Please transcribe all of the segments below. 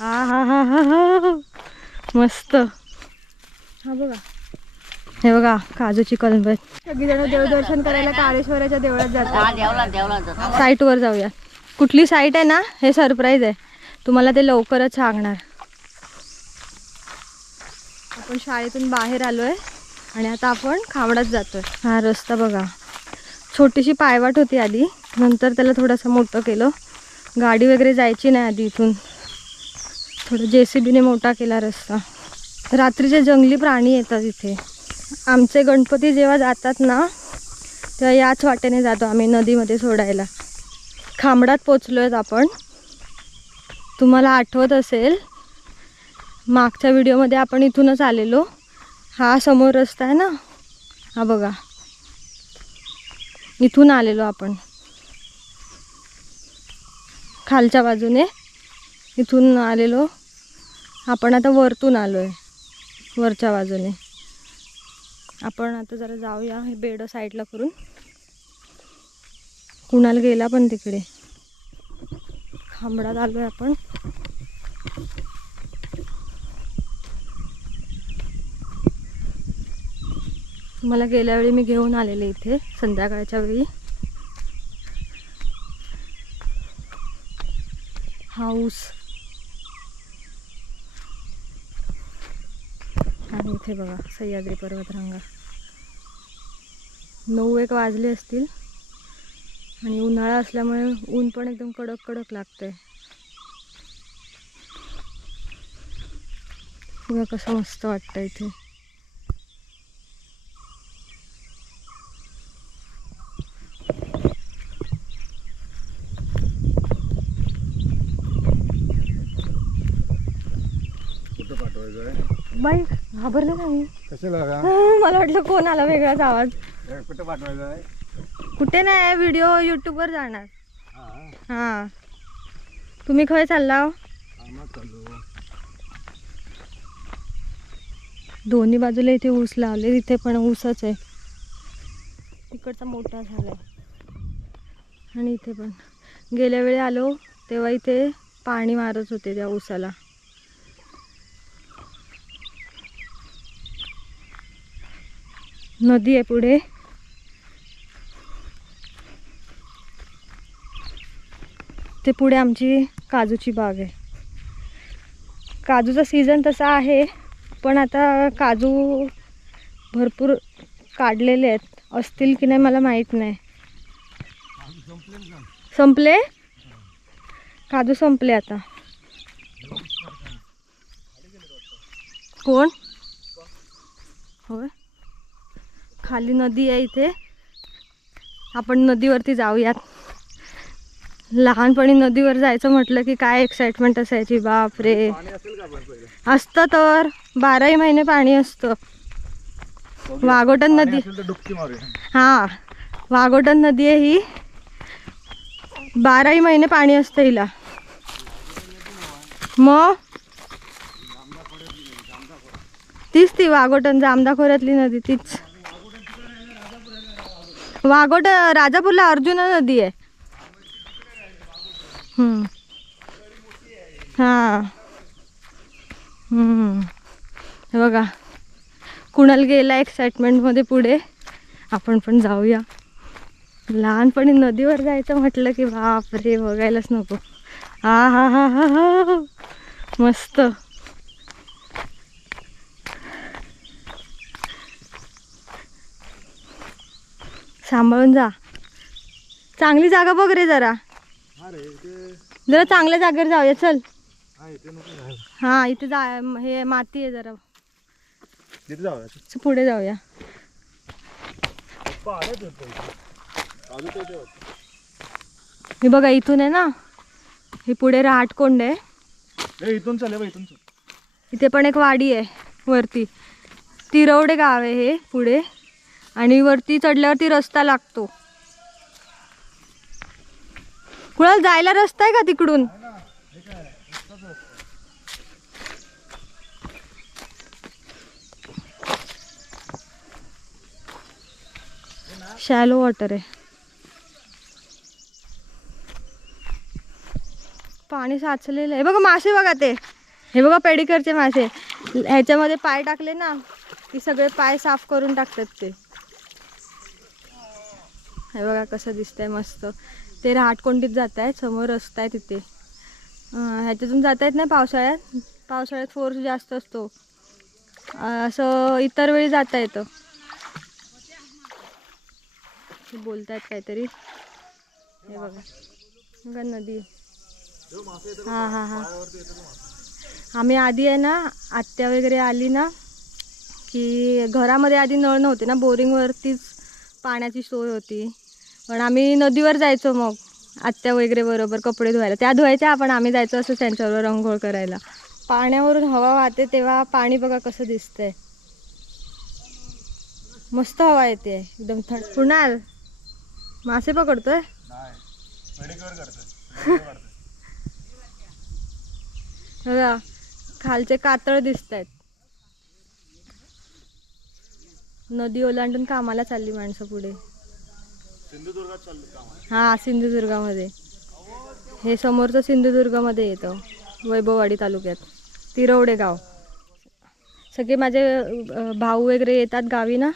हा हा हा हा हा मस्त. हा बघा, हे बघा काजूची कलम. सगळीजण देवदर्शन करायला काळेश्वराच्या देवळात जातात. साईटवर जाऊया. कुठली साईट आहे ना हे सरप्राईज आहे, तुम्हाला ते लवकरच सांगणार. आपण शाळेतून बाहेर आलोय आणि आता आपण खामडात जातोय. हा रस्ता बघा, छोटीशी पायवाट होती आधी, नंतर त्याला थोडंसं मोठं केलं. गाडी वगैरे जायची नाही आधी इथून, थोडं JCBने मोठा केला रस्ता. रात्रीचे जंगली प्राणी येतात इथे. आमचे गणपती जेव्हा जातात ना तेव्हा याच वाटेने जातो आम्ही नदीमध्ये सोडायला. खामडात पोचलोय आपण. तुम्हाला आठवत असेल मागच्या व्हिडिओमध्ये आपण इथूनच आलेलो. हा समोर रस्ता आहे ना, हा बघा, इथून आलेलो आपण. खालच्या बाजूने इथून आलेलो आपण. आता वरतून आलोय, वरच्या बाजूने. आपण आता जरा जाऊया हे बेड साईडला करून. कुणाल गेला पण तिकडे. खांबडात आलोय आपण. मला गेल्या वेळी मी घेऊन आलेले इथे संध्याकाळच्या वेळी. हाऊस आणि इथे बघा सह्याद्री पर्वतरांगा. 9-1 वाजले असतील आणि उन्हाळा असल्यामुळे ऊन पण एकदम कडक कडक लागतंय. बघा कसं मस्त वाटतं इथे. बाई घाबरले ना मी. मला वाटलं कोण आला, वेगळाच आवाज. कुठे पाठवायचं आहे? कुठे नाही, व्हिडिओ यूट्यूबवर जाणार. हां, तुम्ही खय चालला? दोन्ही बाजूला इथे ऊस लावले, तिथे पण ऊसच आहे. इकडचा मोठा झालाय आणि इथे पण. गेल्या वेळी आलो तेव्हा इथे पाणी मारत होते त्या ऊसाला. नदी आहे पुढे. ते पुढे आमची काजूची बाग आहे. काजूचा सीझन तसा आहे, पण आता काजू भरपूर काढलेले आहेत. असतील की नाही मला माहीत नाही. संपले काजू, संपले आता. कोण? होय, खाली नदी आहे इथे. आपण नदीवरती जाऊयात. लहानपणी नदीवर जायचं म्हटलं की काय एक्साइटमेंट असायची, बाप रे. असतं तर 12ही महिने पाणी असतं. वाघोटन नदी, हां वाघोटन नदी आहे ही. 12ही महिने पाणी असतं हिला. मग तीच ती वाघोटन जामदा खोऱ्यातली नदी तीच. वाघोट राजापूरला अर्जुना नदी आहे. हां हे बघा, कुणाल गेला एक्साइटमेंटमध्ये पुढे. आपण पण जाऊया. लहानपणी नदीवर जायचं म्हटलं की बाप रे, बघायलाच नको. हा हा हा हा हा मस्त. सांभाळून जा. चांगली जागा बघ रे जरा. जरा चांगल्या जागेवर जाऊया चल. हा इथे जा, हे माती आहे जरा. पुढे जाऊया. हे बघा इथून आहे ना, हे पुढे राहटकोंड आहे. इथून चल, इथून चल. इथे पण एक वाडी आहे वरती. तिरवडे गाव आहे हे पुढे, आणि वरती चढल्यावरती रस्ता लागतो. कुणाला जायला रस्ता आहे का तिकडून? शॅलो वॉटर आहे. पाणी साचलेलं आहे बघा. मासे बघा ते, हे बघा पेडिकरचे मासे. ह्याच्यामध्ये पाय टाकले ना की सगळे पाय साफ करून टाकतात ते. हे बघा कसं दिसतंय मस्त. ते राहटकोंडीत जात आहेत, समोर रस्ता आहे तिथे. ह्याच्यातून जाता येत नाही पावसाळ्यात. पावसाळ्यात फोर्स जास्त असतो, असं इतर वेळी जाता येतं. बोलतायत काहीतरी. हे बघा बघा नदी. हां हां हां. आम्ही आधी आहे ना, आत्या वगैरे आली ना की घरामध्ये आधी नळ नव्हते ना, बोरिंगवरतीच पाण्याची सोय होती. पण आम्ही नदीवर जायचो मग आत्या वगैरे बरोबर कपडे धुवायला. त्या धुवायच्या, पण आम्ही जायचो असं त्यांच्याबरोबर अंघोळ करायला. पाण्यावरून हवा वाहते तेव्हा पाणी बघा कसं दिसतंय. मस्त हवा येते एकदम थंड. कुणाल मासे पकडतोय? बघा खालचे कातळ दिसत आहेत. नदी ओलांडून कामाला चालली माणसं पुढे. सिंधुदुर्गात चाललो काम. हां सिंधुदुर्गामध्ये. हे समोरचं सिंधुदुर्गामध्ये येतं, वैभववाडी तालुक्यात, तिरवडे गाव. सगळे माझे भाऊ वगैरे येतात गावी ना,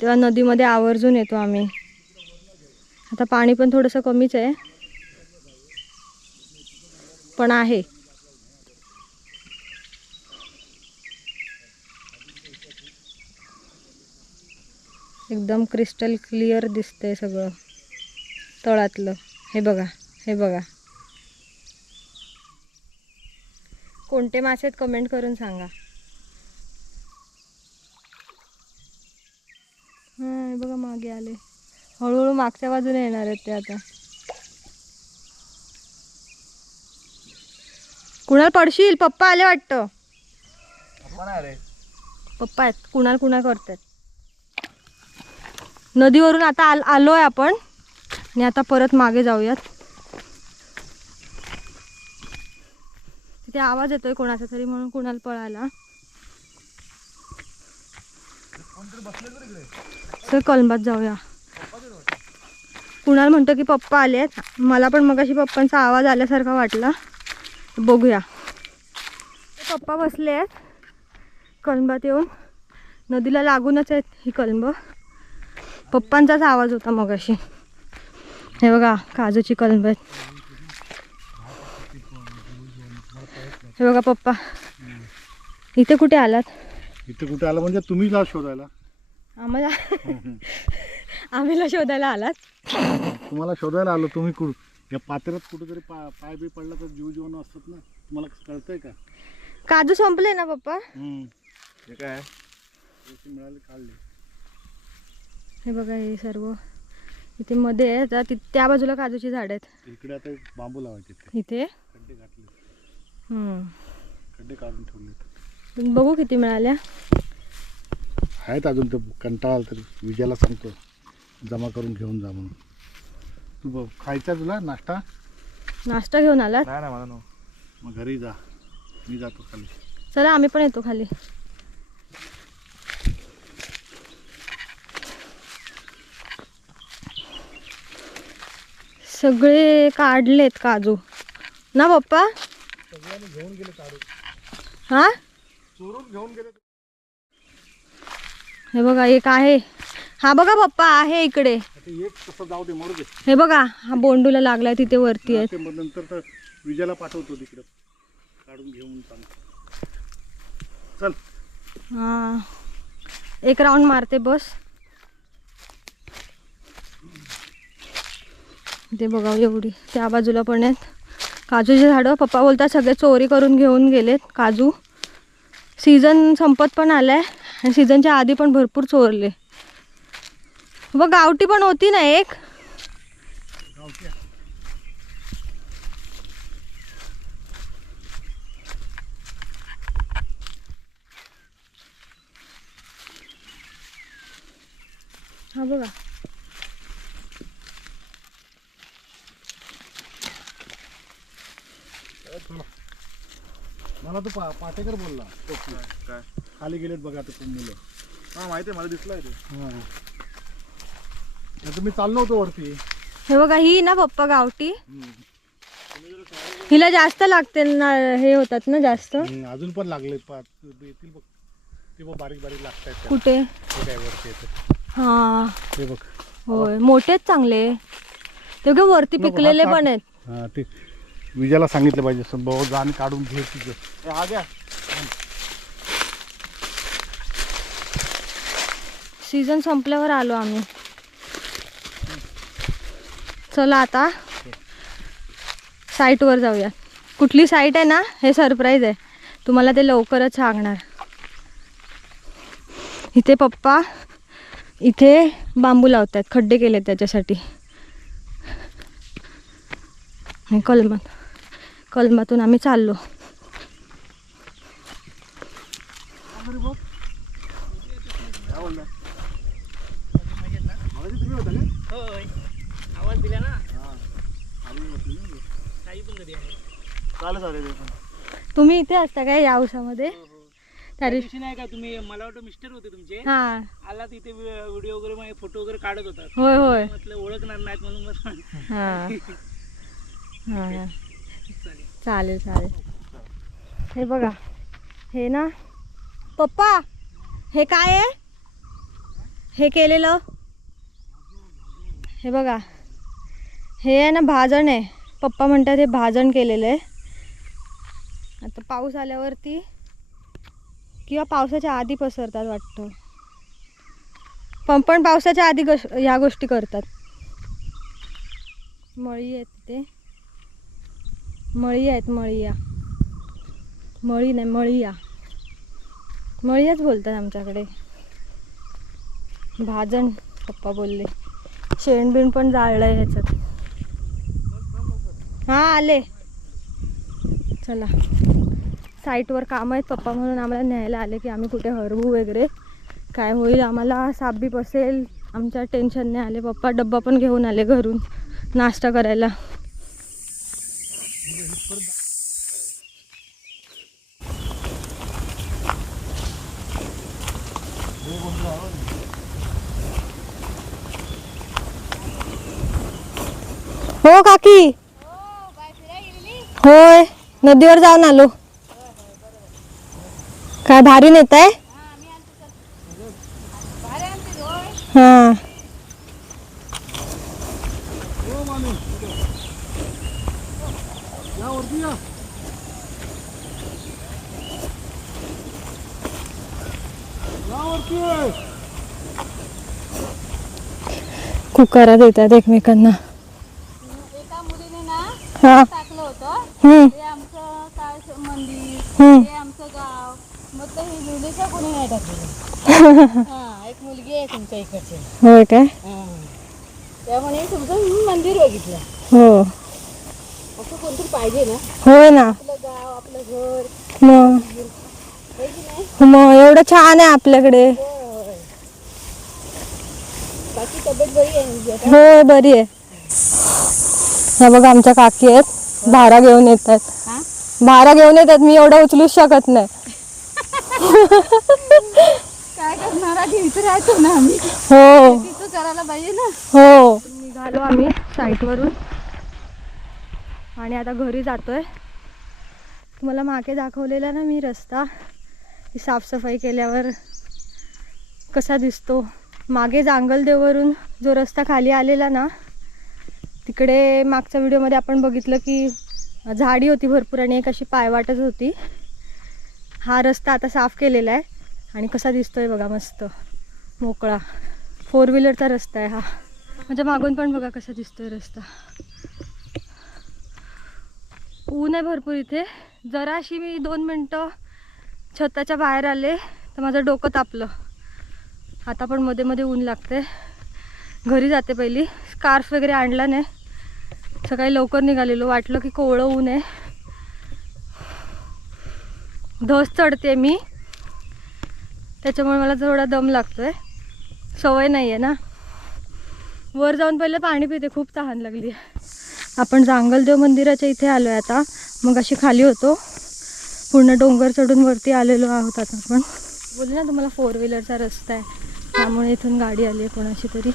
तेव्हा नदीमध्ये आवर्जून येतो आम्ही. आता पाणी पण थोडंसं कमीच आहे, पण आहे. एकदम क्रिस्टल क्लिअर दिसतंय सगळं तळातलं. हे बघा, हे बघा. कोणते मासे आहेत कमेंट करून सांगा. हां हे बघा मागे आले. हळूहळू मागच्या बाजूने येणार आहेत ते आता. कुणाल पडशील, पप्पा आले वाटतं. पप्पा आहेत, कुणाल करतात. नदीवरून आता आलोय आपण आणि आता परत मागे जाऊयात. तिथे आवाज येतोय कोणाचा तरी, म्हणून कुणाल पळाला. सर कलंबात जाऊया. कुणाल म्हणतो की पप्पा आलेत. मला पण मगाशी पप्पांचा आवाज आल्यासारखा वाटला. बघूया. पप्पा बसले आहेत कलंबात येऊन. नदीला लागूनच आहेत ही कलंब. पप्पांचाच आवाज होता मगाशी. हे बघा काजूची कलंब आहेत. हे बघा पप्पा. इथे कुठे आलात? इथे कुठे आला म्हणजे तुम्ही ला शोधायला? आम्हाला आम्हीला शोधायला आलात? तुम्हाला शोधायला आलो. तुम्ही या पात्रात कुठेतरी पाय बी पडला तर जीवन असतात ना, तुम्हाला कळतंय का? काजू संपले ना पप्पा? हे काय मिळाले काढले. हे बघा हे सर्व इथे मध्ये आहे. त्या बाजूला काजूची झाड आहेत. इकडे आता बांबू लावायचे इथे. खड्डे घातले, खड्डे काढून ठेवले. बघू किती मिळाल्या. आहेत अजून. तर कंटाळा तर विजयाला सांगतो जमा करून घेऊन जा म्हणून. तू खायचा तुला नाश्ता घेऊन आलात? नाही ना, मला मग घरी जा, मी जातो खाली. चला आम्ही पण येतो खाली. सगळे काढलेत काजू ना पप्पा? सगळ्यांनी घेऊन गेले काढून. हा चोरून घेऊन गेले. हे बघा एक आहे. हा बघा पप्पा आहे इकडे. एक तसं जाऊ दे, मरू दे. हे बघा हा बोंडूला लागलाय तिथे वरती आहे. नंतर तर विजयाला पाठवतो तिकडे काढून घेऊन. चल. हा एक राऊंड मारते बस. ते बघा एवढी. त्या बाजूला पण आहेत काजूची झाडं. पप्पा बोलतात सगळे चोरी करून घेऊन गेलेत काजू. सीझन संपत पण आलाय आणि सीझनच्या आधी पण भरपूर चोरले. बघ गावठी पण होती ना एक. हा बघा. मला तो पाटेकर बोलला. काय खाली गेलेत बघा आता तुम्ही मुलं. हा माहिती आहे, मला दिसलाय ते. हां आता मी चाललो होतो वरती. हे बघा ही ना पप्पा गावठी. तुम्ही जर हिला जास्त लागते ना, हे होतात ना जास्त. अजून पण लागले येतील बघ. ते बघ बारीक बारीक लागतात. कुठे? हा ते बघ. होय मोठेच चांगले. ते बघ वरती पिकलेले पण आहेत. हा ते विजयाला सांगितलं पाहिजे भाऊ जा आणि काढून घे तुझं. हा घ्या. सीझन संपल्यावर आलो आम्ही. चला आता साईटवर जाऊया. कुठली साईट आहे ना हे सरप्राईज आहे, तुम्हाला ते लवकरच सांगणार. इथे पप्पा इथे बांबू लावतात, खड्डे केले त्याच्यासाठी. कलमातून आम्ही चाललो. तुम्ही इथे असता काय या हाऊसामध्ये? त्या दिवशी नाही का तुम्ही, मला वाटतं मिस्टर होते तुमचे, हा आला तिथे व्हिडिओ वगैरे फोटो वगैरे काढत होता. होय होय. म्हटलं ओळखणार नाहीत म्हणून मग. हा हा चालेल चालेल. हे बघा हे ना पप्पा, हे काय आहे हे केलेलं? हे बघा हे आहे ना भाजण आहे. पप्पा म्हणतात हे भाजण केलेलं आहे. आता पाऊस आल्यावरती किंवा पावसाच्या आधी पसरतात वाटतं. पण पावसाच्या आधी ह्या गोष्टी करतात. मळी आहेत तिथे, मळी आहेत. मळी नाही मळीया, मळीयाच बोलतात आमच्याकडे. भाजण पप्पा बोलले. शेणबिण पण जाळलंय ह्याच्यात. हा आले. चला साईटवर काम आहेत पप्पा म्हणून आम्हाला न्यायला आले की आम्ही कुठे हरवू वगैरे काय होईल आम्हाला, साप बीप असेल आमच्या टेन्शनने आले. पप्पा डब्बा पण घेऊन आले घरून नाश्ता करायला. हो काकी, होय नदीवर जाऊन आलो. काय भारी नेत आहे? हा कुकारा देतात एकमेकांना. एका मुलीने ना हा टाकलं होतं, हम्म हे आमचं काय मंदिर, हम्म. हे आमचं गाव. मग ते ही मुलीच्या कोणी नाही टाकलं. हा एक मुलगी आहे तुमच्या इकडची. होय काय? त्यामुळे तुमचं मंदिर बघितलं. हो असं कोणतरी पाहिजे ना, होय ना. आपलं गाव आपलं घर, मग हे की नाही. मग एवढं छान आहे आपल्याकडे. होय. बाकी तब्येत बरी आहे तुमची आता? होय बरी आहे. ह्या बघा आमच्या काकी आहेत, भारा घेऊन येतात. हा? भारा घेऊन येतात. मी एवढं उचलूच शकत नाही. काय करणार आधी विचारायचो ना आम्ही, हो तिथं करायला पाहिजे ना. हो. निघालो आम्ही साईटवरून आणि आता घरी जातोय. तुम्हाला मागे दाखवलेला ना मी रस्ता, साफसफाई केल्यावर कसा दिसतो. मागे जांगलदेववरून जो रस्ता खाली आलेला ना, तिकडे मागच्या व्हिडिओमध्ये आपण बघितलं की झाडी होती भरपूर आणि एक अशी पायवाटच होती. हा रस्ता आता साफ केलेला आहे आणि कसा दिसतोय बघा, मस्त मोकळा 4 व्हीलरचा रस्ता आहे हा. म्हणजे मागून पण बघा कसा दिसतोय रस्ता. ऊन आहे भरपूर इथे. जराशी मी 2 मिनटं छताच्या बाहेर आले तर माझं डोकं तापलं. आता पण मध्ये मध्ये ऊन लागते. घरी जाते पहिली. स्कार्फ वगैरे आणला नाही, सकाळी लवकर निघालेलो, वाटलं की कोवळं ऊन आहे. धस चढते मी, त्याच्यामुळे मला थोडा दम लागतोय, सवय नाही आहे ना. वर जाऊन पहिले पाणी पिते, खूप तहान लागली. आपण जांगलदेव मंदिराच्या इथे आलो आहे आता. मग अशी खाली होतो, पूर्ण डोंगर चढून वरती आलेलो आहोत आता आपण. बोलले ना तुम्हाला 4 व्हीलरचा रस्ता आहे, त्यामुळे इथून गाडी आली आहे कोणाची तरी.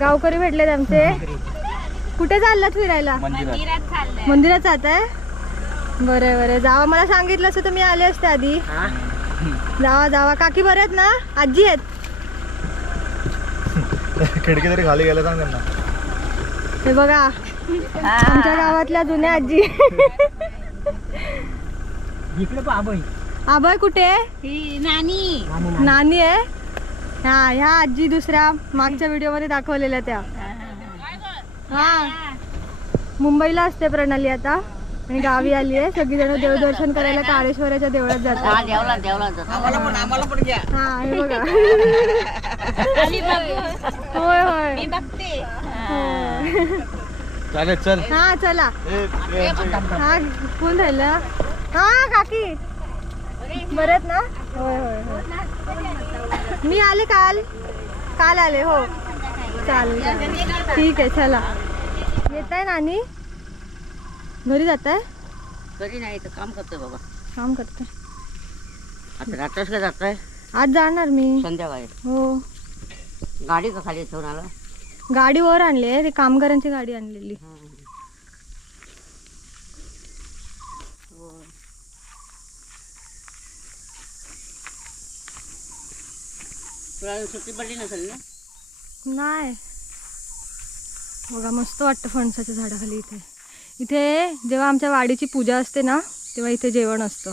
गावकरी भेटलेत आमचे. कुठे चाललात फिरायला? मंदिरात जात आहे. बरं बरं, जावा. मला सांगितलं असतं तर मी आले असते आधी. जावा जावा. काकी बरे आहेत ना? आजी आहेत. खिडकी तरी खाली गेला सांग त्यांना. हे बघा आमच्या गावातल्या जुन्या आजी. इकडे पण आबाई कुठे आहे? ही नानी. नानी आहे. हा, ह्या आजी दुसऱ्या मागच्या व्हिडिओ मध्ये दाखवलेल्या त्या. हा, मुंबईला असते प्रणाली आता आणि गावी आली आहे. सगळीजण देवदर्शन करायला काळेश्वराच्या देवळात जातात. हा, हे बघा. होय होय. चालेल चल. हा चला. हा, कोण राहिलं? हा काकी बरे आहेत ना? होय होय होय. मी आले काल आले. हो चालेल चालेल. ठीक आहे चला. येत आहे नानी? घरी जात आहे? घरी नाही तर काम करतोय बाबा. काम करते. आता रात्रच का जातोय? आज जाणार मी. संध्याकाळी हो. गाडी का खाली ठेवून आला? गाडी वर आणली आहे. ते कामगारांची गाडी आणलेली. तुला सुट्टी पडली नसेल ना? नाही. बघा मस्त वाटतं फणसाच्या झाडाखाली इथे. इथे जेव्हा आमच्या वाडीची पूजा असते ना तेव्हा इथे जेवण असतं.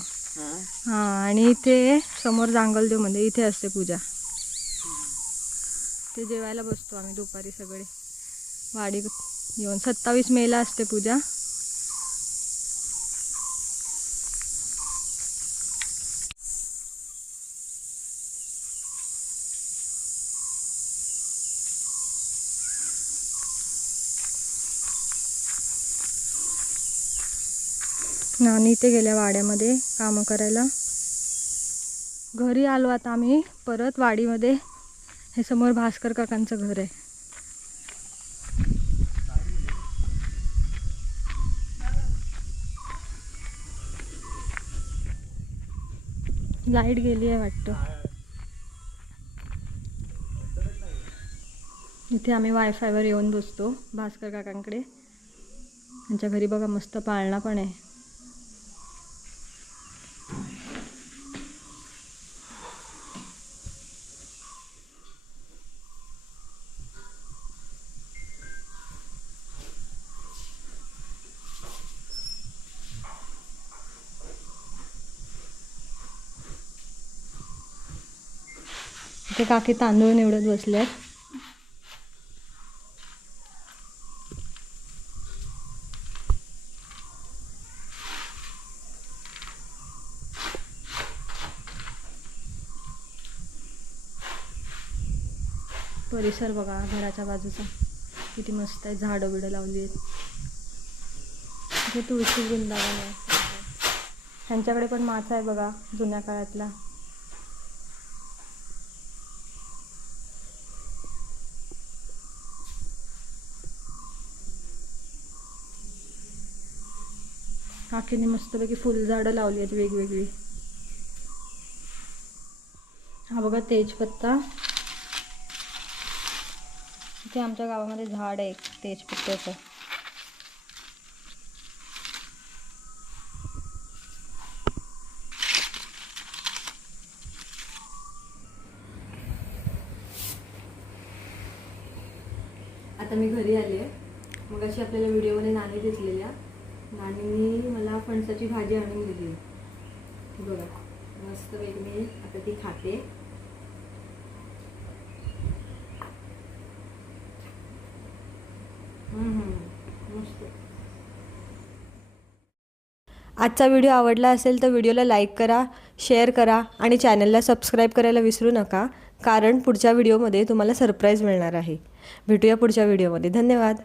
हा, आणि इथे समोर जांगलदेव मध्ये इथे असते पूजा. ते जेवायला बसतो आम्ही दुपारी सगळे वाडी येऊन. 27 मेला असते पूजा. नानी इथे गेल्या वाड्यामध्ये कामं करायला. घरी आलो आता आम्ही परत वाडीमध्ये. हे समोर भास्कर काकांचं घर आहे. लाईट गेली आहे वाटतं. इथे आम्ही वायफायवर येऊन बसतो भास्कर काकांकडे. त्यांच्या घरी बघा मस्त पाळणा पण आहे. इथे काकी तांदूळ निवडत बसले. परिसर बघा घराच्या बाजूचा किती मस्त आहे. झाडं बिडं लावली आहेत. इथे तुळशी वृंदावन आहे. त्यांच्याकडे पण मासा आहे बघा जुन्या काळातला. काकीने मस्तपैकी फुलझाडं लावली आहेत वेगवेगळी. हा बघा तेजपत्ता. इथे आमच्या गावामध्ये झाड आहे तेजपत्त्याचं. आता मी घरी आले. मग अशी आपल्याला व्हिडिओमध्ये नाणी दिसलेल्या. नानींनी मला फणसाची भाजी आणून दिली. ती बघा मस्त वेगळी. आता ती खाते. मस्त. आजचा व्हिडिओ आवडला असेल तर व्हिडिओला लाईक करा, शेअर करा आणि चॅनलला सबस्क्राईब करायला विसरू नका, कारण पुढच्या व्हिडिओमध्ये तुम्हाला सरप्राईज मिळणार आहे. भेटूया पुढच्या व्हिडिओमध्ये. धन्यवाद.